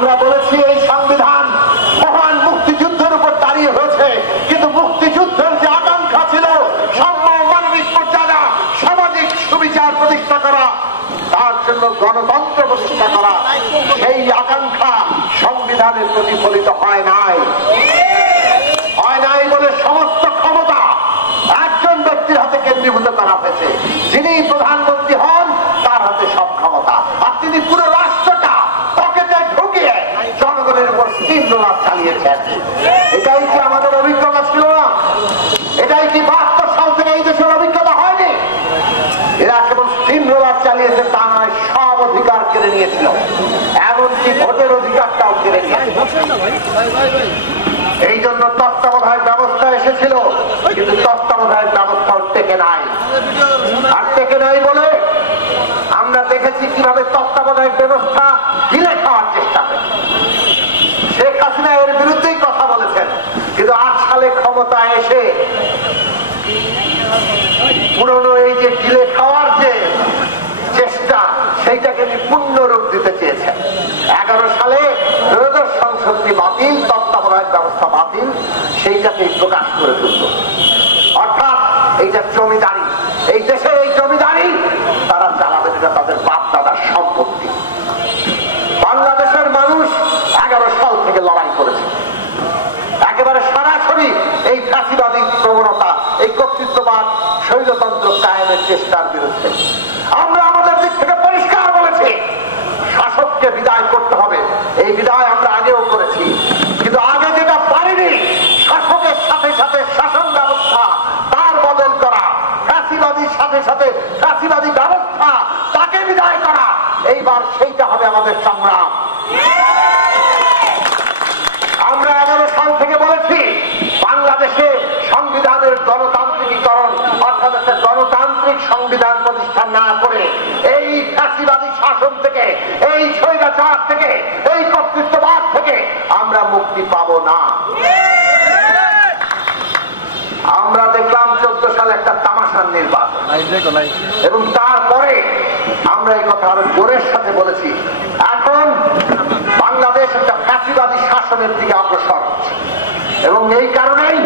আমরা বলেছি এই সংবিধান মহান মুক্তিযুদ্ধের উপর দাঁড়িয়ে হয়েছে, কিন্তু মুক্তিযুদ্ধের যে আকাঙ্ক্ষা ছিল সাম্য, মানবিক মর্যাদা, সামাজিক সুবিচার প্রতিষ্ঠা করা, তার জন্য গণতন্ত্র প্রতিষ্ঠা করা, সেই আকাঙ্ক্ষা সংবিধানে প্রতিফলিত হয় নাই বলে সমস্ত ক্ষমতা একজন ব্যক্তির হাতে কেন্দ্রীভূত করা হয়েছে। যিনি প্রধানমন্ত্রী হন তার হাতে সব ক্ষমতা, আর তিনি পুরো রাষ্ট্রটা পকেটে ঢুকিয়ে জনগণের উপর স্টিমরোলার চালিয়েছেন। এটাই কি আমাদের অভিজ্ঞতা ছিল না? এটাই কি 72 সাল থেকে এই দেশের অভিজ্ঞতা হয়নি? এরা কেবল স্টিমরোলার চালিয়েছে তা নয়, সব অধিকার কেড়ে নিয়েছিল, এমনকি ভোটের অধিকারটাও কেড়ে নিয়েছিল। এই জন্য তত্ত্বাবধায়ক ব্যবস্থা এসেছিল, কিন্তু তত্ত্বাবধায়ক ব্যবস্থাও টেকে নাই। আর টেকে নাই বলে আমরা দেখেছি কিভাবে তত্ত্বাবধায়ক ব্যবস্থা গিলে খাওয়ার চেষ্টা করে। শেখ হাসিনা এর বিরুদ্ধেই কথা বলেছেন, কিন্তু 8 সালে ক্ষমতায় এসে পুরনো এই যে গিলে খাওয়ার যে চেষ্টা, সেইটাকে তিনি পূর্ণ রূপ দিতে চেয়েছেন। 11 সালে ত্রয়োদশ সংশোধনী বাতিল, তত্ত্বাবধায়ক ব্যবস্থা বাতিল, সেইটাকেই প্রকাশ করে তুলল। অর্থাৎ এইটা জমিদারি, এই দেশে এই জমিদারি তারা চালাবেন, এটা তাদের বাপ দাদার সম্পত্তি। বাংলাদেশের মানুষ 11 সাল থেকে লড়াই করেছে, একেবারে সরাসরি এই ফ্যাসিবাদী প্রবণতা, এই কর্তৃত্ববাদ, স্বৈরতন্ত্র কায়েমের চেষ্টার বিরুদ্ধে। আমরা আমাদের দিক থেকে পরিষ্কার বলেছি শাসককে বিদায় করতে হবে। এই বিদায় আমরা আগেও করেছি, কিন্তু আগে যেটা পারিনি শাসকের সাথে সাথে শাসন ব্যবস্থা তার বদল করা, ফ্যাসিবাদীর সাথে সাথে ফ্যাসিবাদী ব্যবস্থা তাকে বিদায় করা, এইবার সেইটা হবে আমাদের সংগ্রাম। আমরা 11 সাল থেকে বলেছি বাংলাদেশে সংবিধানের গণতান্ত্রিকীকরণ, অর্থাৎ একটা গণতান্ত্রিক সংবিধান প্রতিষ্ঠা না করে এই ফ্যাসিবাদী শাসন থেকে, এই স্বৈরাচার থেকে, এই কর্তৃত্ববাদ থেকে আমরা মুক্তি পাবো না। আমরা দেখলাম 14 সালে একটা তামাশার নির্বাচন, এবং তারপরে আমরা এই কথা আরো জোরের সাথে বলেছি, এখন বাংলাদেশ একটা ফ্যাসিবাদী শাসনের দিকে অগ্রসর হচ্ছে। এবং এই কারণেই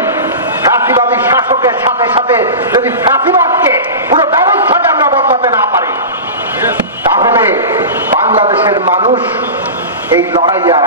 ফ্যাসিবাদী শাসকের সাথে সাথে যদি ফ্যাসিবাদকে পুরো ব্যবস্থাকে আমরা বদলাতে না পারি, তাহলে বাংলাদেশের মানুষ এই লড়াই আর